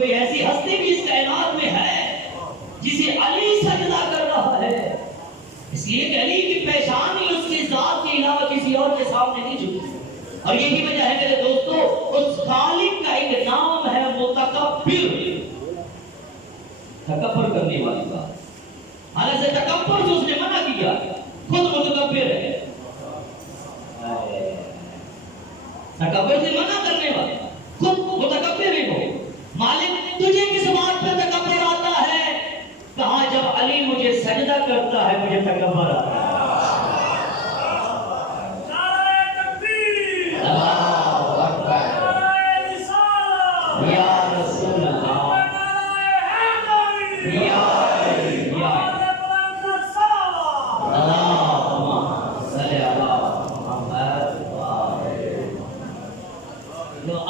کوئی ایسی ہستی بھی اس کائنات میں ہے جسے علی سجدہ کر رہا ہے، اس لیے کہ علی کی پہچان ہی اس کی ذات کے علاوہ کسی اور کے سامنے نہیں جھکتی. اور یہی وجہ ہے میرے دوستو، اس خالق کا ایک نام ہے متکبر، تکبر کرنے والی بات. حالانکہ تکبر جو اس نے منع کیا خود متکبر ہے، تکبر سے منع کرنے والا خود متکبر ہی ہو. مالک تجھے کس بات پہ تکبر آتا ہے؟ کہا جب علی مجھے سجدہ کرتا ہے مجھے تکبر آتا ہے.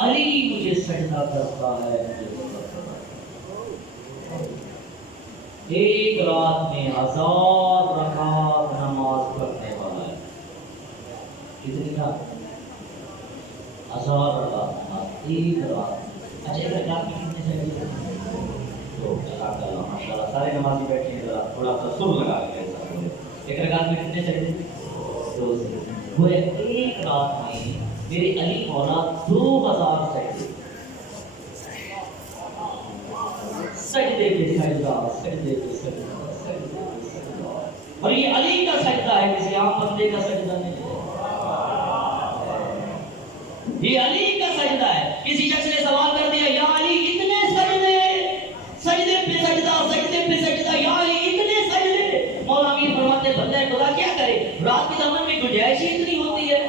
علی مجھے سجدہ کرتا ہے. ایک رات میں 1000 رکعت نماز پڑھنے والا ہے. کتنی رات؟ 1000 رکعت نماز ایک رات. اچھا ایک رکعت میں کتنے سجدے؟ تو ماشاء اللہ سارے نمازی بیٹھے ہیں، ذرا تھوڑا سا سر لگا کے ایک رکعت میں کتنے سجدے؟ 2 سجدے. وہ ایک رات میں میرے علی مولا 2000 سجدے، سجدے کے سجدہ، سجدے کے سجدہ، سجدے کے سجدہ. اور یہ علی کا سجدہ ہے، کسی عام بندے کا سجدہ نہیں ہے. یہ علی کا سجدہ ہے. کسی شخص نے سوال کر دیا یا علی اتنے سجدے، سجدے پہ سجدہ، سجدے پہ سجدہ، یا علی اتنے سجدے. مولا امیر فرماتے بندہ خدا کیا کرے، رات کے زمانے میں گنجائش ہی اتنی ہوتی ہے.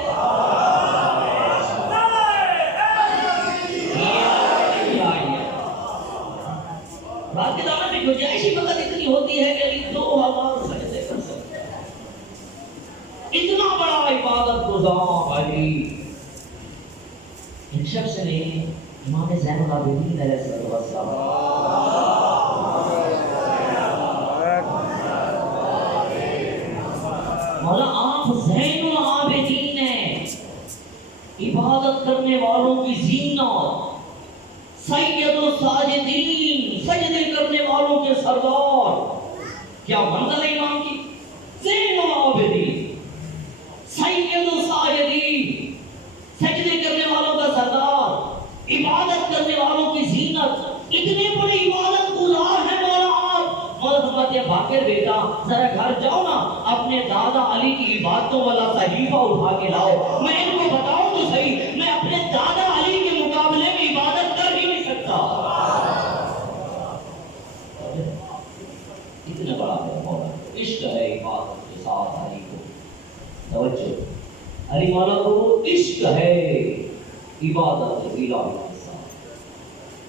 رات کے دامن میں گنجائش ہی فقط اتنی ہوتی ہے کہ 2000 سجدے کر سکتے ہیں. اتنا بڑا عبادت گزار علی. ایک شخص نے امام زین العابدین علیہ السلام، مولا آپ زین العابدین ہیں، عبادت کرنے والوں کی زینت، سید الساجدین، سجدے کرنے والوں کے سردار. کیا منزل ہے امام کی؟ زین العابدین، سید الساجدین، سجدے کرنے والوں کا سردار، عبادت کرنے والوں کی زینت. اتنے بڑے عبادت گزار ہیں مولا آپ. مولا فرماتے ہیں باقر بیٹا ذرا گھر جاؤ نا، اپنے دادا علی کی عبادتوں والا صحیفہ اٹھا کے لاؤ. میں ان کو بتاؤں تو صحیح، میں اپنے دادا علی کے مقابلے میں عبادت کر ہی نہیں سکتا. اتنا بڑا ہے مولا. عشق ہے عبادت کے ساتھ علی کو. توجہ، علی مولا کو عشق ہے عبادت الہی کے ساتھ.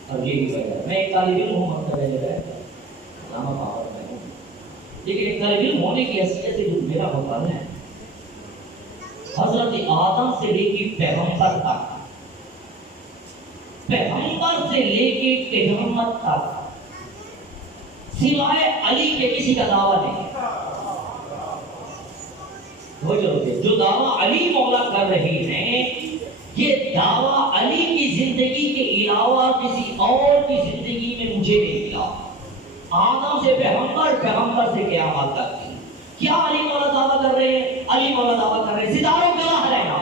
اور یہی وجہ میں ایک طالب علم ہوں، مکتبہ میں رہتا ہوں، علامہ باور میں ہوں، لیکن ایک طالب علم ہونے کی حیثیت سے جو میرا مقام ہے، حضرت آدم سے لے کے پیغمبر تک، پیغمبر سے لے کے پیغمبر تک سوائے علی کے کسی کا دعویٰ نہیں. جو دعویٰ علی مولا کر رہے ہیں، یہ دعویٰ علی کی زندگی کے علاوہ کسی اور کی زندگی میں مجھے نہیں ملا. آدم سے پیغمبر، پیغمبر سے قیامت تک. کیا علی مولا دعویٰ کر رہے ہیں؟ علی مولا دعویٰ کر رہے ہیں ستاروں گواہ رہنا،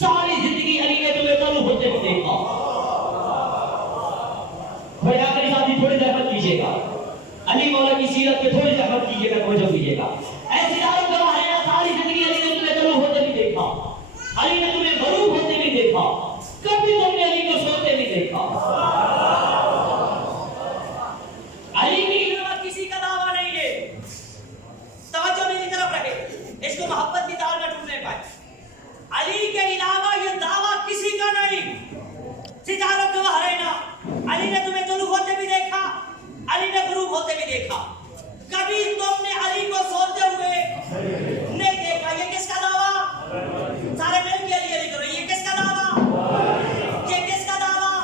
ساری زندگی علی نے تمہیں طلوع ہوتے ہوئے دیکھا. بھائی آخری ساتھی تھوڑی زحمت کیجیے گا، علی مولا کی سیرت پہ تھوڑی زحمت کیجیے گا، توجہ کیجیے گا. ایسے ستاروں گواہ رہنا، ساری زندگی علی نے تمہیں طلوع ہوتے بھی دیکھا، علی نے تمہیں غروب ہوتے بھی دیکھا، کبھی تم نے علی کو سوتے بھی دیکھا. علی کے علاوہ کسی کا دعویٰ نہیں ہے. توجہ میری طرف رہے، اس کو محبت کی تار میں ٹوٹنے پائے. علی کے علاوہ یہ دعویٰ کسی کا نہیں. ستاروں گواہ رہنا، علی نے تمہیں طلوع ہوتے بھی دیکھا، علی نے غروب ہوتے بھی دیکھا، کبھی تم نے علی کو سوتے ہوئے نہیں دیکھا. یہ کس کا دعویٰ؟ سارے مل کے علی علی کرو. یہ کس کا دعویٰ؟ یہ کس کا دعویٰ؟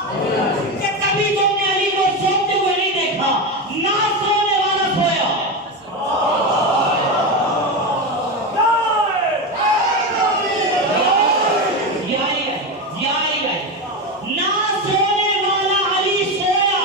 کہ کبھی تم نے علی کو سوتے ہوئے نہیں دیکھا، نہ سونے والا سویا. نہ سونے والا علی سویا،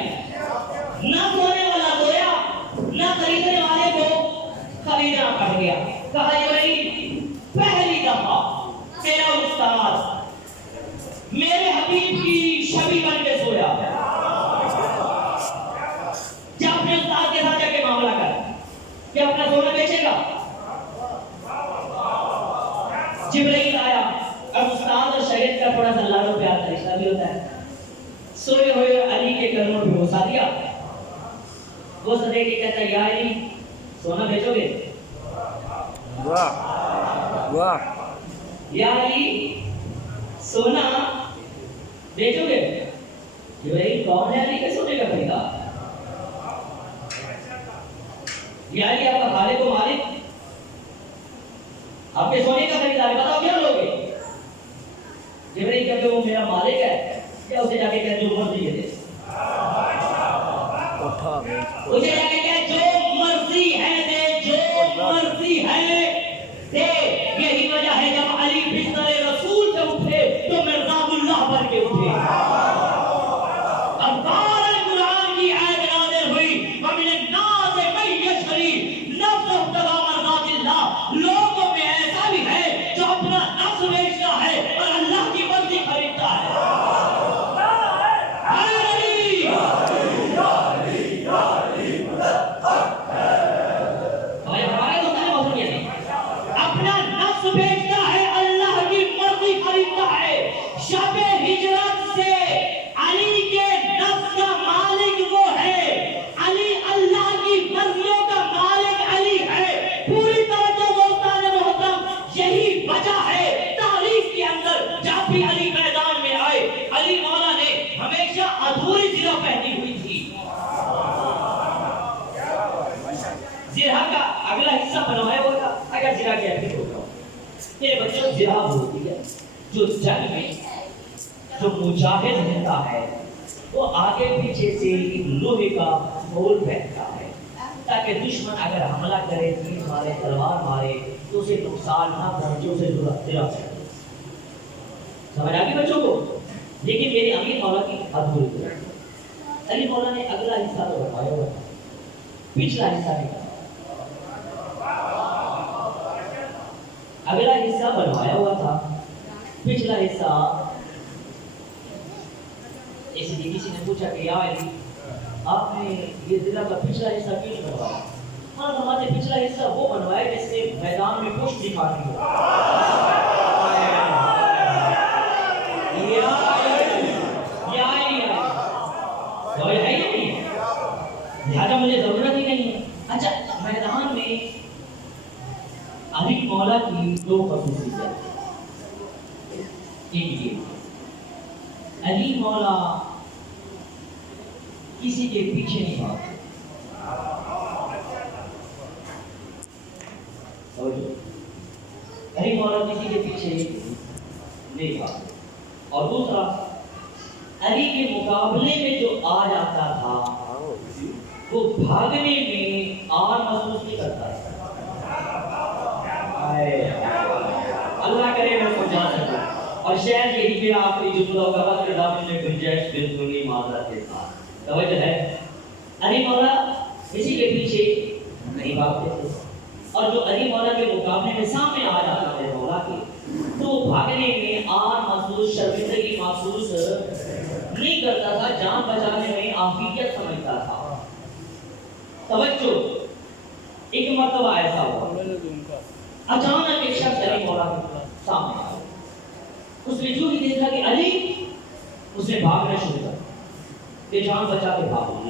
آئی. نہ سونے والا سویا, نہ خریدنے والے کو خریدنا پڑ گیا. کہا جبرائیل پہلی دفعہ تیرا استاد میرے حبیب کی شبیہ بن کے سویا. جا اپنے استاد کے ساتھ جا کے معاملہ کر کہ اپنا سونا بیچے گا. جبرائیل آیا اور استاد اور شاگرد کا تھوڑا سا لاڈو پیار کا رشتہ بھی ہوتا ہے. سوئے ہوئے علی کے قدموں پہ غصہ دیا. وہ دے کے کہتا ہے یا علی سونا بیچو گے؟ واہ واہ. یا علی سونا بیچو گے؟ جبرائیل کون ہے علی کے سونے کا خریدار؟ یا علی آپ کا خالق و مالک آپ کے سونے کا خریدار ہے, بتاؤ کیا لوگے؟ جبرائیل کہتے وہ میرا مالک ہے کیا اسے جا کے کہتے جو مرضی ہے دے, اسے جا کے کہتے جو مرضی ہے دے, جو مرضی ہے دے. یہی وجہ ہے جب علی بستر رسول سے اٹھے تو مرزاد اللہ بن کے اٹھے. اب بار قرآن کی آیت نازل ہوئی وَمِنَ النَّاسِ مَن يَشْتَرِي نَفْسَهُ ابْتِغَاءَ مَرْضَاتِ اللَّهِ. لوگوں میں ایسا بھی ہے جو اپنا نفس بیچتا ہے اور اللہ کی مرضی خریدتا ہے. اپنا نفس بیچتا ہے, اللہ کی مرضی خریدتا ہے. شب ہجرت سے علی کے نفس کا مالک وہ ہے, علی اللہ کی مرضیوں کا مالک علی ہے. پوری توجہ دوستان محترم, یہی وجہ ہے تاریخ کے اندر جب بھی علی میدان میں آئے علی مولا نے ہمیشہ ادھوری زرہ پہنی ہوئی تھی. زرہ کا اگلا حصہ بنوایا ہوا تھا. اگر زرہ کی اہمیت ہوگا میرے بچوں, زرہ ہوتی ہے جو جنگ میں جو مجاہد رہتا ہے وہ آگے پیچھے سے ایک لوہے کا بول پہنتا ہے تاکہ دشمن اگر حملہ کرے, تیر مارے, تلوار مارے تو اسے نقصان نہ پہنچے, اسے زرہ پہنچے. سمجھ آ گئی بچوں کو؟ لیکن میرے امیر مولا کی ادھوری ہے. علی مولا نے اگلا حصہ تو بنوایا ہوا تھا, پچھلا حصہ نہیں. اگلا حصہ بنوایا ہوا تھا, پچھلا حصہ ایسے لیے کسی نے پوچھا کہ یا علی آپ نے یہ ضلع کا پچھلا حصہ کیوں نہیں بنوایا؟ ہاں ہمارے پچھلا حصہ وہ بنوایا جس سے میدان میں پشت دکھاتی ہو. لہٰذا مجھے ضرورت ہی نہیں ہے. اچھا میدان میں علی مولا کی دو خصوصیت. ایک یہ علی مولا کسی کے پیچھے نہیں بھاگتے. علی مولا کسی کے پیچھے نہیں بھاگتے. اور دوسرا علی کے مقابلے میں جو آ جاتا تھا وہ بھاگنے میں آر محسوس نہیں کرتا ہے. اللہ کرے میں سمجھا سکوں. اور شاید یہی میرا آخری جملہ ہوگا کہ دامن میں گنجائش دل سنی معذرت کے ساتھ. توجہ ہے, علی مولا کسی کے پیچھے نہیں بھاگتے تھے, اور جو علی مولا کے مقابلے میں سامنے آ جاتا تھے مولا کے تو بھاگنے میں آر محسوس, شرمندگی محسوس نہیں کرتا تھا, جان بچانے میں عافیت سمجھتا تھا. توجہ, ایک مرتبہ ایسا ہوا اچانک ایک شخص علی مولا کے سامنے آیا. اس نے جو ہی دیکھا کہ علی, اس نے بھاگنا شروع کر کہ جان بچا کے بھاگ.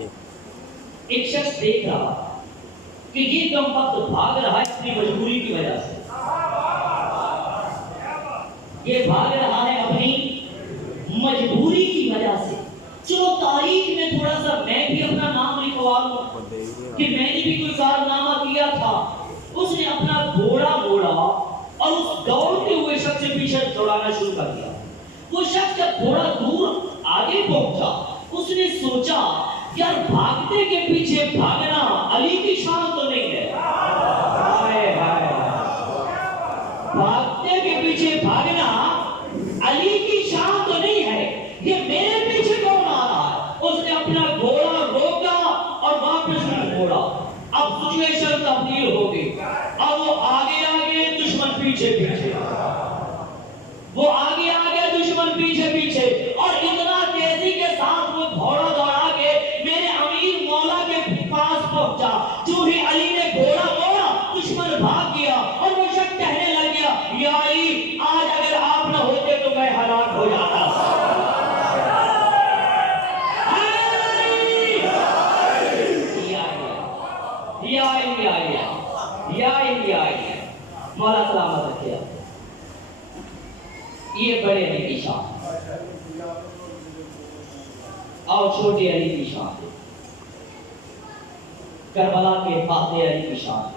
ایک شخص دیکھ رہا کہ یہ کم وقت بھاگ رہا ہے اپنی مجبوری کی وجہ سے, یہ بھاگ رہا ہے اپنی مجبوری کی وجہ سے. چلو تاریخ میں تھوڑا سا میں بھی اپنا نام لکھوا دوں کہ میں نے بھی کوئی کارنامہ کیا تھا. اس نے اپنا گھوڑا موڑا اور اس دوڑتے ہوئے شخص سے پیچھے دوڑانا شروع کر دیا. وہ شخص جب تھوڑا دور آگے پہنچا اس نے سوچا یار بھاگتے کے پیچھے بھاگنا علی کی شان تو نہیں ہے. بھاگتے کے پیچھے بھاگنا علی کی شان تو نہیں ہے, یہ میرے پیچھے کون آ رہا ہے. اس نے اپنا گھوڑا پیچھے پیچھے، وہ آگے آگے دشمن پیچھے پیچھے، اور اتنا تیزی کے ساتھ وہ گھوڑا دوڑا کے میرے امیر مولا کے پاس پہنچا۔ جو ہی علی نے گھوڑا موڑا دشمن بھاگ گیا، اور وہ شخص کہنے لگ گیا یا علی آج اگر آپ نہ ہوتے تو میں ہلاک ہو جاتا۔ مولا سلامت رکھے۔ یہ بڑے علی کی شان، اور چھوٹے علی کی شان، کربلا کے فاتح علی کی شان۔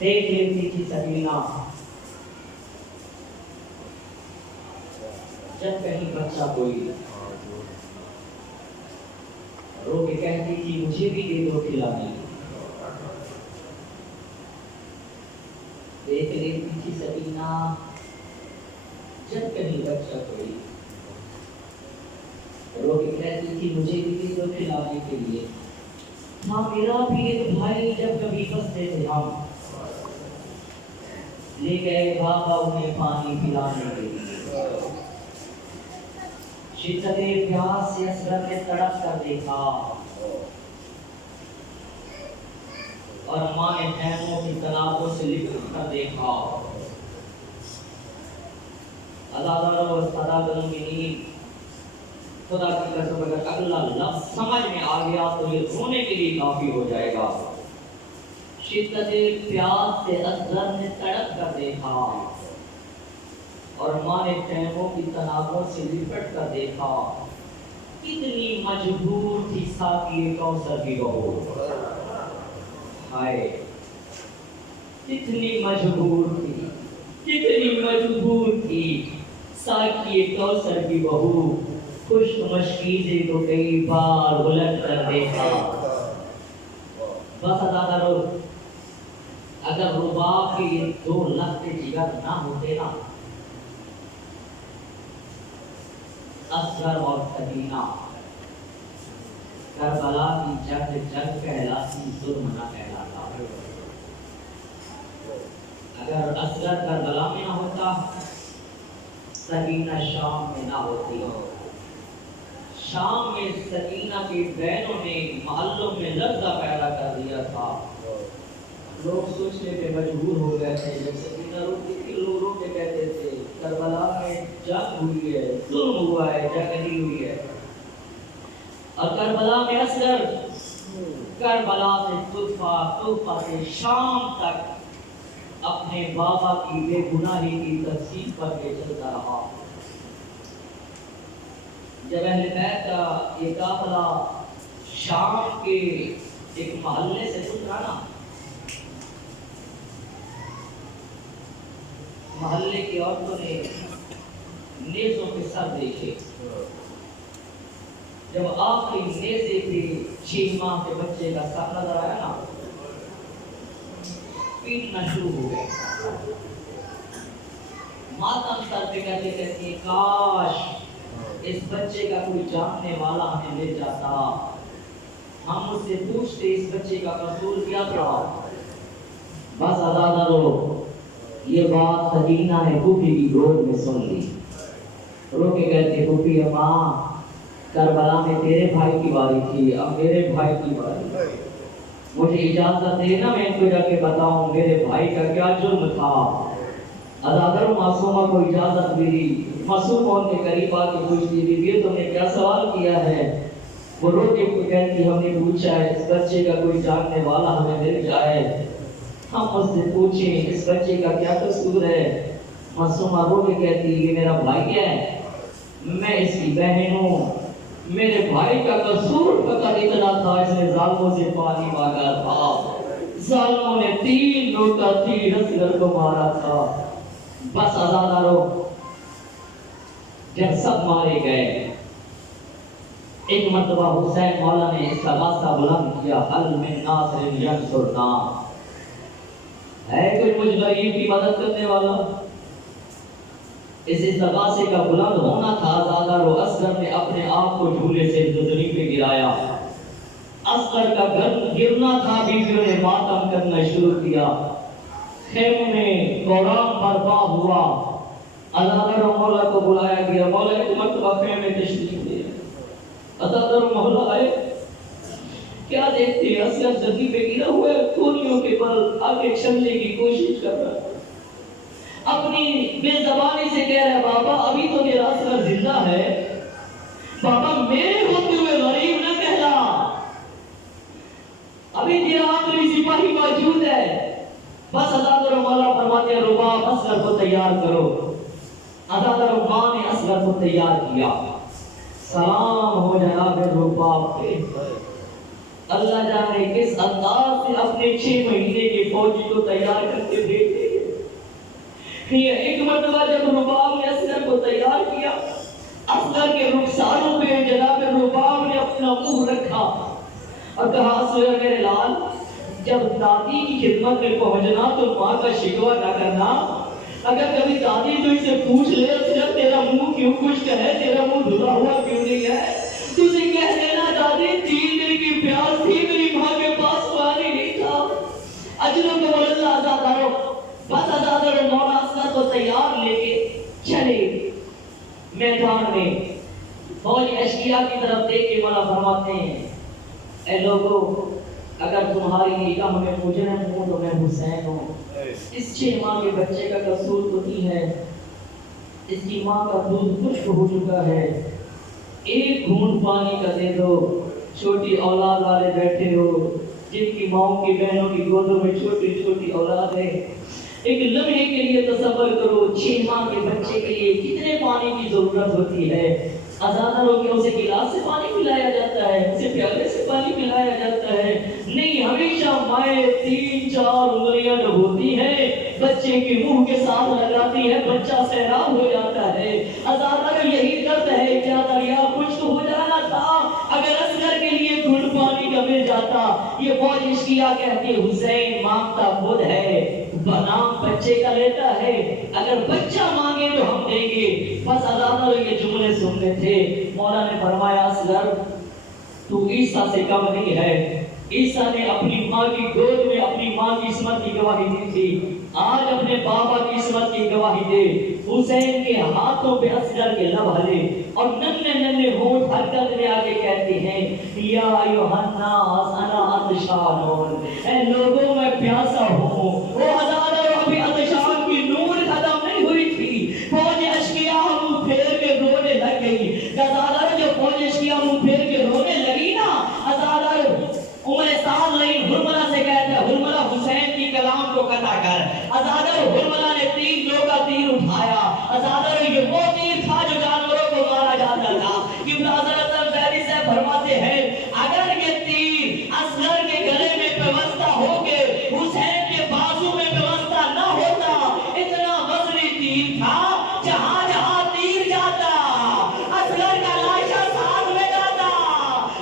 دیکھ لیتی تھی سکینہ جب کہیں بچہ کوئی رو کے کہتی تھی مجھے بھی دے دو کھلانے۔ دیکھ لیتی تھی سکینہ جب کہیں بچہ کوئی رو کے کہتی تھی مجھے بھی دے دو کھلانے کے لیے۔ ہاں میرا بھی ایک بھائی جب کبھی پھنستے تھے ہم لے گئے بابا انہیں پانی پلانے کے لیے۔ شدت پیاس سے اصغر نے تڑپ کر دیکھا، اور ماں نے خیموں کی تنابوں سے لپٹ کر دیکھا۔ عزاداروں و سادات المؤمنین، خدا کی قسم اگر اگلا لفظ سمجھ میں آ گیا تو یہ رونے کے لیے کافی ہو جائے گا۔ شدت پیاس سے اصغر نے تڑپ کر دیکھا، اور ماں نے خیموں کی تنابوں سے لپٹ کر دیکھا۔ کتنی مجبور تھی ساقی کوثر کی بہو، ہائے کتنی مجبور تھی، کتنی مجبور تھی ساقی کوثر کی بہو۔ خشک مشکیزے کو کئی بار الٹ کر دیکھا۔ بس ادا کرو، اگر رباب کے یہ دو لخت جگر نہ ہوتے نا، اصغر اور سکینہ، کربلا کی جنگ جنگ کہلاتی ظلم نہ کہلاتا۔ اگر اصغر کربلا میں نہ ہوتا، سکینہ شام میں نہ ہوتی۔ شام میں سکینہ کی بہنوں نے محلوں میں لرزہ پیدا کر دیا تھا۔ لوگ سوچنے پہ مجبور ہو گئے تھے، جب سکینہ روتی تھی لوگ رو کے کہتے تھے کربلا میں جنگ ہوئی ہے، ظلم ہوا ہے، جنگ نہیں ہوئی ہے۔ اور کربلا میں اصغر کربلا سے طوفہ سے شام تک اپنے بابا کی بے گناہی کی تفصیل پر کے چلتا رہا۔ جب اہل بیت کا یہ قافلہ شام کے ایک محلے سے گزرا نا، محلے کی عورتوں نے نیزوں کے سر دیکھے۔ جب آخری نیزے کے 6 ماہ کے بچے کا سر نظر آیا نا، پیٹنا شروع ہو گئے۔ ماتم سر پہ کہتے کہتے کاش اس بچے کا کوئی جاننے والا ہمیں لے جاتا، ہم اس سے پوچھتے اس بچے کا قصور کیا تھا۔ بس عزادارو، یہ بات سکینہ نے پھوپھی کی گود میں سن لی۔ رو کے کہتے پھوپھی اماں کربلا میں تیرے بھائی کی باری تھی، اب میرے بھائی کی باری، مجھے اجازت دے نا میں ان کو جا کے بتاؤں میرے بھائی کا کیا جرم تھا۔ عزادارو معصومہ کو اجازت ملی، معصوم ان کے قریب آ کے پوچھتی بیوی تم نے کیا سوال کیا ہے؟ وہ رو کے کہتی ہم نے پوچھا ہے اس بچے کا کوئی جاننے والا ہمیں مل جائے، ہم اس سے پوچھیں اس بچے کا کیا قصور ہے۔ معصومہ رو کے کہتی یہ میرا بھائی ہے، میں اس کی بہن ہوں، میرے بھائی کا قصور پتہ اتنا تھا اس نے ظالموں سے پانی مانگا تھا، ظالموں نے 3 لوٹا تیر اصغر کو مارا تھا۔ بس عزادارو، جب سب مارے گئے ایک مرتبہ حسین مولا نے استغاثہ بلند کیا، حل من ناصر ینصرنا، ہے کوئی مجھ غریب کی مدد کرنے والا؟ اس استغاثے کا بلند ہونا تھا۔ عزادارو اصغر نے اپنے آپ کو جھولے سے زمین پہ گرایا، اصغر کا گرنا تھا، بیویوں نے ماتم کرنا شروع کیا، خیموں میں قرآن برپا ہوا، عزادار و مولا کو بلایا گیا، مولا ایک مرتبہ خیمے تشریف دے، عزادار و مولا آئے، کیا دیکھتے ہیں؟ اصغر زمین پہ گرا ہوا ہے، کولیوں کے بل آگے چلنے کی کوشش کر رہا ہے، اپنی بے زبانی سے کہہ رہا ہے بابا ابھی تو میرا اصغر زندہ ہے، بابا میرے ہوتے ہوئے غریب نہ کہلا، ابھی تیرا آخری سپاہی موجود ہے، بس عزادار و مولا فرماتے ہیں رباب اصغر کو تیار کرو، عزادار و ماں نے اصغر کو تیار کیا، سلام ہو جناب رباب پہ، اللہ جانے کس انداز سے اپنے 6 مہینے کے فوجی کو تیار کرتے بھیجتے ہیں۔ یہ ایک مرتبہ جب رباب نے اصغر کو تیار کیا، اصغر کے رخساروں پہ جناب رباب نے اپنا منہ رکھا اور کہا اصغر میرے لال، جب دادی کی خدمت میں پہنچنا تو ماں کا شکوہ نہ کرنا، اگر کبھی دادی تو اسے پوچھ لے اصغر تیرا منہ کیوں خشک ہے، تیرا منہ دھلا ہوا کیوں نہیں ہے، تو اسے کہہ دینا دادی 3 دن کی پیاس تھی، میری ماں کے پاس پانی نہیں تھا، اجروں کو بول اللہ عزادارو، بس عزادار و مولا اصغر کو تیار لے کے چلے میدان میں، فوج اشکیا کی طرف دیکھ کے مولا فرماتے ہیں اے لوگوں اگر تمہاری نگاہ میں مجرم ہوں تو میں حسین ہوں، اس 6 ماہ کے بچے کا قصور تو نہیں ہے، اس کی ماں کا دودھ خشک ہو چکا ہے، ایک گھونٹ پانی کا دے دو، چھوٹی اولاد والے بیٹھے ہو جن کی ماؤں کی بہنوں کی گودوں میں چھوٹی چھوٹی اولاد ہے، ایک لمحے کے لیے تصور کرو 6 ماہ کے بچے کے لیے کتنے پانی کی ضرورت ہوتی ہے، عزاداروں کے اسے گلاس سے پانی پلایا جاتا ہے، اسے پیالے سے پانی پلایا جاتا ہے، نہیں ہمیشہ مائیں 3-4 انگلیاں جو ہوتی ہے بچے کے منہ کے ساتھ لگاتی ہے، بچہ سیراب ہو جاتا ہے، عزادار یہی درد ہے، کیا دریا خشک ہو جانا تھا اگر اصغر کے لیے گھٹ پانی کا مل جاتا، یہ فوج اشکیا کہتی ہے حسین مانگتا خود ہے، نام بچے کا لیتا ہے، اگر بچہ مانگے تو ہم دیں گے، بس عزادار یہ جملے سنتے تھے، مولا نے فرمایا اصغر تو عیسیٰ سے کم نہیں ہے، عیسیٰ نے اپنی ماں کی گود میں اپنی ماں کی عصمت کی گواہی دی تھی، آج اپنے بابا کی عصمت کی گواہی دے، حسین کے ہاتھوں پہ اصغر کے لب ہلے اور ننھے ننھے ہونٹ حرکت میں آگے کہتے ہیں یا ایھا الناس انا عطشان، اے لوگوں میں پیاسا ہوں، وہ عزادار ابھی عطشان کی نور ختم نہیں ہوئی تھی، فوج اشکیا منہ پھیر کے رونے لگ گئی، عزادار جو فوج اشکیا منہ پھیر کے رونے لگی نا، عزادار عمر سعد لئی ہرملہ سے کہتا ہے ہرملہ حسین کی کلام کو قطع کر، عزادار ہرملہ نے 3 لوگ کا تیر اٹھایا، عزادار یہ وہ تیر تھا جو جانوروں کو مارا جاتا تھا، ابن حضرت الزہری سے فرماتے ہیں اگر یہ تیر اصغر کے گلے میں پیوستہ ہو کے حسین کے بازو میں پیوستہ نہ ہوتا، اتنا وزنی تیر تھا جہاں جہاں تیر جاتا اصغر کا لاشا ساتھ میں جاتا،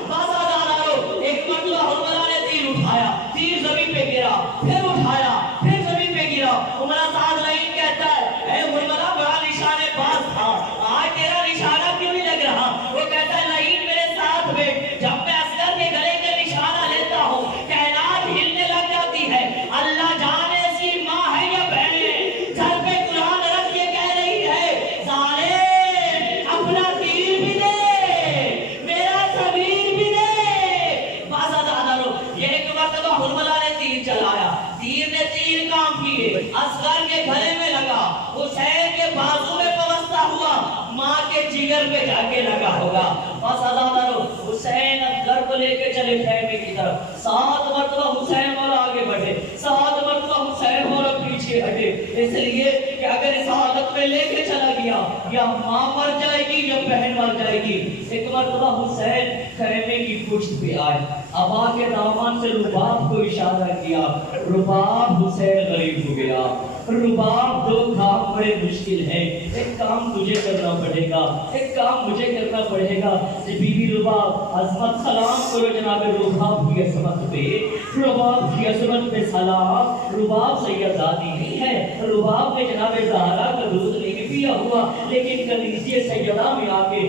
بس عزادارو ایک مرتبہ ہرملہ نے تیر اٹھایا، تیر زمین پہ گرا، پھر اٹھایا، پھر زمین پہ گرا، عمر سعد لعین کہتا ہے اے ہرملہ بڑا نشانے باز تھا، آج تیرا نشانہ کیوں نہیں لگ رہا، وہ کہتا ہے لعین میرے ساتھ بیٹھ، جب میں اصغر کے گلے کے نشانہ لیتا ہوں کائنات ہلنے لگ جاتی ہے، اللہ جانے اس کی ماں ہے یا بہن، سر پہ قرآن رکھ کے کہہ رہی ہے ظالم اپنا تیر بھی دے میرا ضمیر بھی دے، بس عزادارو یہ ایک مرتبہ ہرملہ نے تیر چلایا، تیر نے 3 کام کیے، اصغر کے گلے میں لگا، حسین کے بازو میں پیوستہ ہوا، ماں کے جگر پہ جا کے لگا ہوگا، بس عزادارو حسین اصغر کو لے کے چلے خیمے کی طرف، 7 مرتبہ حسین مولا آگے بڑھے، 7 مرتبہ حسین مولا پیچھے ہٹے، اس لیے کہ اگر اس حالت میں لے کے چلا گیا یا ماں مر جائے گی یا بہن مر جائے گی، ایک مرتبہ حسین خیمے کی پشت پہ آئے، ابا کے دامن سے رباب کو اشارہ کیا، رباب حسین غریب ہو گیا، رباب 2 کام بڑے مشکل ہیں، ایک کام تجھے کرنا پڑے گا، ایک کام مجھے کرنا پڑے گا، بی بی رباب عظمت سلام کرو جناب رباب کی عظمت پہ، رباب کی عظمت پہ سلام، رباب سیدزادی نہیں ہے، رباب نے جناب زہرا کا دودھ نہیں پیا ہوا، لیکن کلیجے سیدہ میں آ کے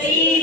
3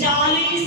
40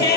6